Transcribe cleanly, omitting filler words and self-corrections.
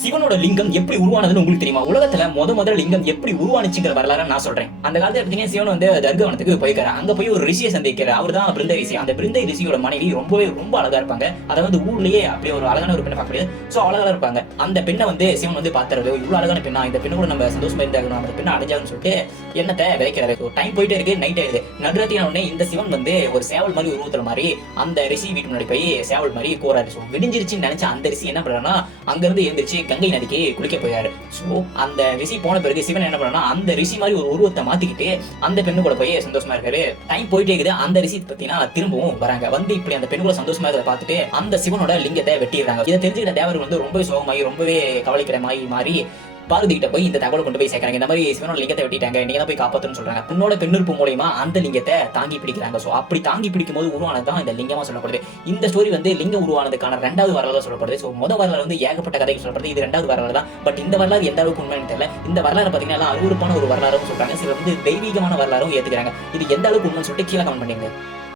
சிவனோட லிங்கம் எப்படி உருவானதுன்னு உங்களுக்கு தெரியுமா? உலகத்துல முதல் லிங்கம் எப்படி உருவானுச்சுங்கிற வரலாறு நான் சொல்றேன். அந்த காலத்துல பார்த்தீங்கன்னா சிவன் வந்து தர்கவனத்துக்கு போய்க்காரு. அங்க போய் ஒரு ரிஷியை சந்திக்கிறார். அவர் தான் பிருந்தை ரிஷி. அந்த பிருந்தை ரிஷியோட மனைவி ரொம்ப அழகா இருப்பாங்க. அதாவது ஊர்லயே அப்படி ஒரு அழகான ஒரு பெண்ணை பார்க்க முடியாது. சோ அழகா இருப்பாங்க. அந்த பெண்ணை வந்து சிவன் வந்து பார்த்தாரு. இவ்வளவு அழகான பெண்ணா, இந்த பெண்ணை கூட நம்ம சந்தோஷமா இருந்தாகணும், அந்த பெண்ணை அடைஞ்சாங்கன்னு சொல்லிட்டு எண்ணத்தை விதைக்கிறாரு. டைம் போயிட்டே இருக்கு, நைட் ஆயிடுது. நடுராத்திரி உடனே இந்த சிவன் வந்து ஒரு சேவல் மாதிரி உருவத்துல மாதிரி அந்த ரிஷி வீட்டு முன்னாடி போய் சேவல் மாதிரி கோராரு. ஸோ விடிஞ்சிருச்சுன்னு நினைச்ச அந்த ரிஷி என்ன பண்றாருன்னா அங்க இருந்து எழுந்திரிச்சு கங்கை நதிக்கு குளிக்க போயாரு. சோ அந்த ரிஷி போன பிறகு சிவன் என்ன பண்ணா அந்த ரிஷி மாதிரி ஒரு உருவத்தை மாத்திக்கிட்டு அந்த பெண்ணு கூட போய் சந்தோஷமா இருக்காரு. டைம் போயிட்டே இருக்குது. அந்த ரிஷி பத்தினா திரும்பவும் வராங்க. வந்து இப்படி அந்த பெண்ணு கூட சந்தோஷமா இருக்கிறத பார்த்துட்டு அந்த சிவனோட லிங்கத்தை வெட்டிடுறாங்க. இதை தெரிஞ்சுக்கிட்ட தேவர் வந்து ரொம்பவே சோகமாயி ரொம்பவே கவலைக்கிற மாறி பார்வதி கிட்ட போய் இந்த தகவலை கொண்டு போய் சேர்க்கறாங்க. இந்த மாதிரி சிவனோட லிங்கத்தை வெட்டிட்டாங்க, நீங்க தான் போய் காப்பாத்தணும்னு சொல்றாங்க. உன்னோட பெண்ணிருப்பு மூலமா அந்த லிங்கத்தை தாங்கி பிடிக்கிறாங்க. சோ அப்படி தாங்கி பிடிக்கும் போது உருவானதுதான் இந்த லிங்கமா சொல்லப்படுது. இந்த ஸ்டோரி வந்து லிங்கம் உருவானதுக்கான 2வது வரலாறு சொல்லப்படுது. சோ முதல் வரலாறு வந்து ஏகப்பட்ட கதைகள் சொல்லப்படுது. இது 2வது வரலாறு தான். பட் இந்த வரலாறு எந்த அளவுக்கு உண்மைன்னு தெரியல. இந்த வரலாறு பாத்தீங்கன்னா அருவருப்பான ஒரு வரலாறும் சொல்றாங்க. சில வந்து தெய்வீகமான வரலாறும் ஏத்துக்கிறாங்க. இது எந்த அளவுக்கு உண்மைன்னு சொல்லிட்டு கீழே கமெண்ட் பண்ணுங்க.